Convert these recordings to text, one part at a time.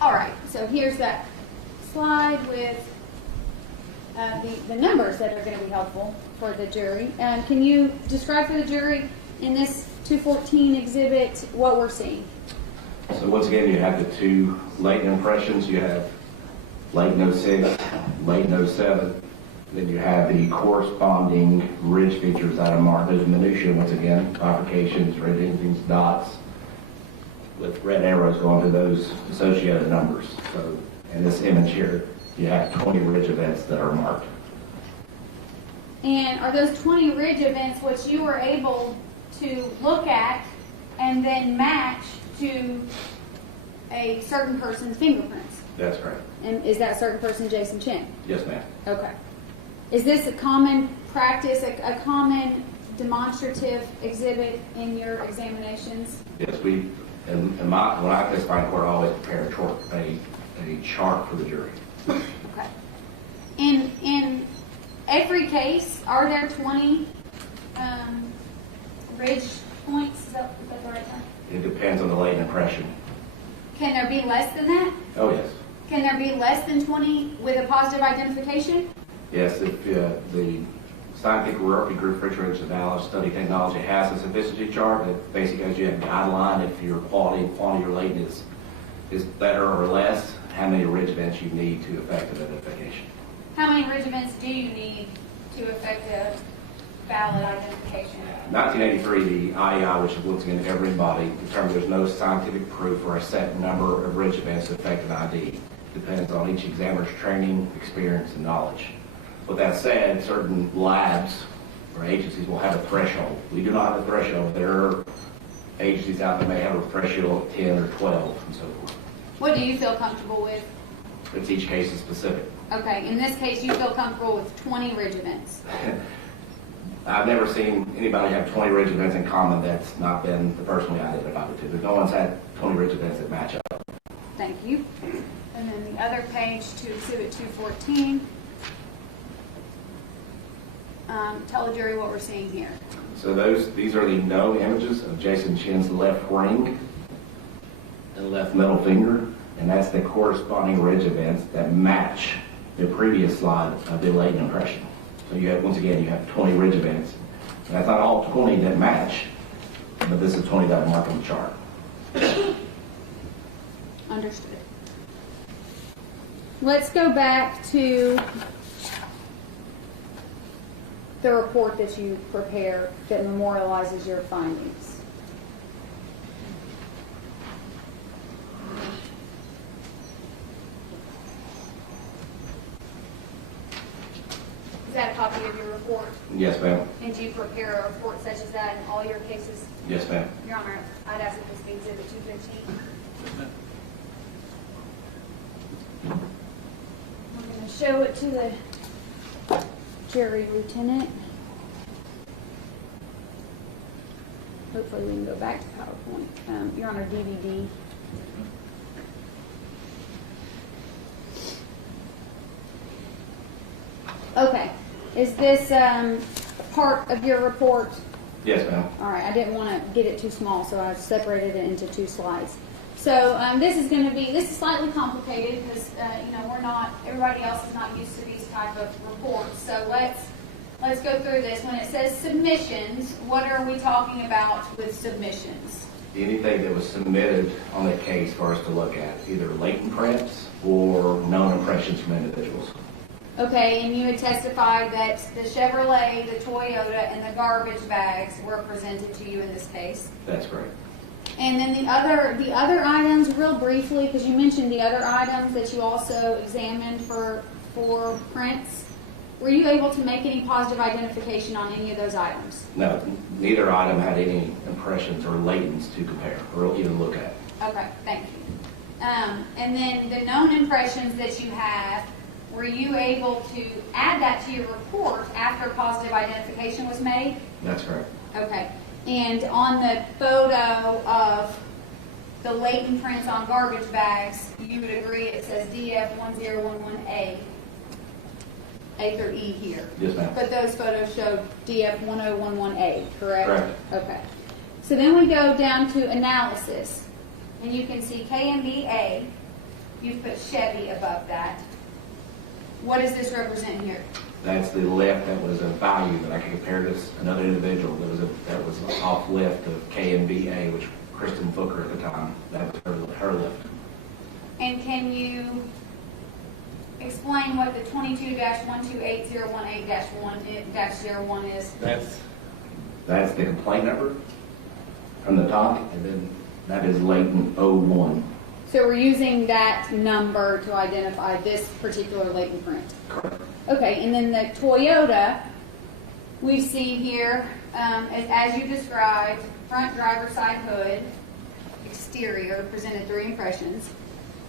All right, so here's that slide with the numbers that are going to be helpful for the jury. Can you describe for the jury in this 214 exhibit what we're seeing? So once again, you have the two latent impressions. You have latent 06, latent 07. Then you have the corresponding ridge features that are marked as minutia. Once again, bifurcations, red endings, dots, with red arrows going to those associated numbers. So in this image here, you have 20 ridge events that are marked. And are those 20 ridge events what you were able to look at and then match to a certain person's fingerprints? That's correct. And is that certain person Jason Chen? Yes, ma'am. Okay. Is this a common practice, a common demonstrative exhibit in your examinations? Yes, when I testify in court, I always prepare a chart for the jury. Okay. In every case, are there 20 ridge points? Is that the right term? It depends on the latent impression. Can there be less than that? Oh, yes. Can there be less than 20 with a positive identification? Yes, if the Scientific Working Group for Research Analysis Study Technology has a sufficiency chart that basically gives you a guideline if your quality or latent is better or less, how many ridge events you need to affect an identification. How many ridge events do you need to affect a valid identification? 1983, the IEI, which is once again every body, determined there's no scientific proof for a set number of ridge events to affect an ID. Depends on each examiner's training, experience, and knowledge. With that said, certain labs or agencies will have a threshold. We do not have a threshold. There are agencies out there that may have a threshold of 10 or 12 and so forth. What do you feel comfortable with? It's each case is specific. Okay, in this case, you feel comfortable with 20 ridge events. I've never seen anybody have 20 ridge events in common that's not been the person we identified with. There's no one's had 20 ridge events that match up. Thank you. And then the other page to Exhibit 214. Tell the jury what we're seeing here. So these are the known images of Jason Chen's left ring and left middle finger, and that's the corresponding ridge events that match the previous slide of the latent impression. So you have, once again, you have 20 ridge events. And that's not all 20 that match, but this is 20 that are marked on the chart. Understood. Let's go back to the report that you prepare that memorializes your findings. Is that a copy of your report? Yes, ma'am. And do you prepare a report such as that in all your cases? Yes, ma'am. Your Honor, I'd ask that this be Exhibit 215. We're going to show it to the jury lieutenant. Hopefully we can go back to PowerPoint. Your Honor, DVD. Okay. Is this part of your report? Yes, ma'am. All right. I didn't want to get it too small, so I separated it into two slides. So this is slightly complicated because everybody else is not used to these type of reports. So let's go through this. When it says submissions, what are we talking about with submissions? Anything that was submitted on the case for us to look at, either latent prints or known impressions from individuals. Okay, and you had testified that the Chevrolet, the Toyota, and the garbage bags were presented to you in this case. That's correct. And then the other items, real briefly, because you mentioned the other items that you also examined for prints. Were you able to make any positive identification on any of those items? No, neither item had any impressions or latents to compare or even look at. Okay, thank you. And then the known impressions that you have, were you able to add that to your report after positive identification was made? That's correct. Okay. And on the photo of the latent prints on garbage bags, you would agree it says DF1011A, A through E here. Yes, ma'am. But those photos showed DF1011A, correct? Correct. Okay. So then we go down to analysis, and you can see KMBA you've put Chevy above that. What does this represent here? That's the lift that was a value that I could compare to another individual that was an off lift of KNBA, which Kristen Booker at the time, that was her lift. And can you explain what the 22-128018-1-01 is? That's the complaint number from the top, and then that is latent 01. So we're using that number to identify this particular latent print. Correct. Okay, and then the Toyota, we see here, as you described, front driver's side hood, exterior, presented 3 impressions.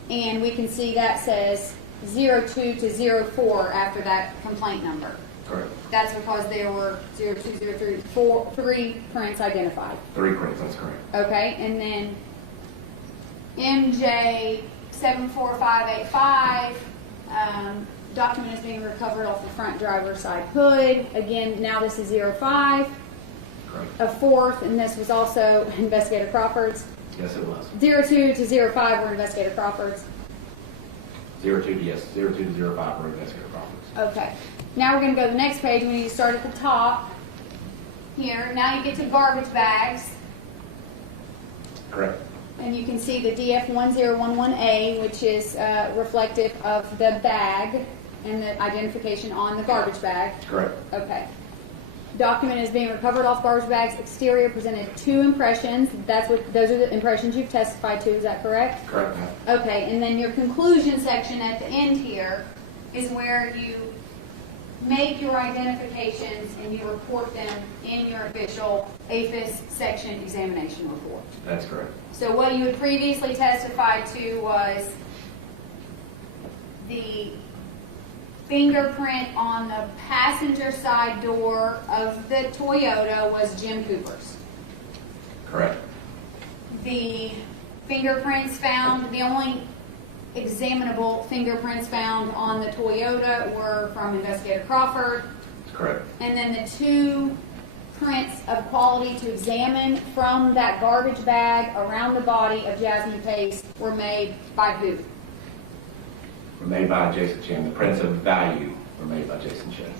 And we can see that says 02 to 04 after that complaint number. Correct. That's because there were 02, 03, 3 prints identified. 3 prints, that's correct. Okay, and then MJ 74585, document is being recovered off the front driver's side hood. Again, now this is 05. Correct. A 4th, and this was also Investigator Crawford's. Yes, it was. 02 to 05 were Investigator Crawford's. 02 to 05 were Investigator Crawford's. Okay. Now we're going to go to the next page. We need to start at the top here. Now you get to garbage bags. Correct. And you can see the DF1011A, which is reflective of the bag and the identification on the garbage bag. Correct. Okay. Document is being recovered off garbage bags. Exterior presented 2 impressions. Those are the impressions you've testified to. Is that correct? Correct, ma'am. Okay. And then your conclusion section at the end here is where you make your identifications and you report them in your official APHIS section examination report. That's correct. So what you had previously testified to was the fingerprint on the passenger side door of the Toyota was Jim Cooper's. Correct. The fingerprints found, the only examinable fingerprints found on the Toyota were from Investigator Crawford. Correct. And then the 2 prints of quality to examine from that garbage bag around the body of Jasmine Pace were made by who? Were made by Jason Chen. The prints of value were made by Jason Chen.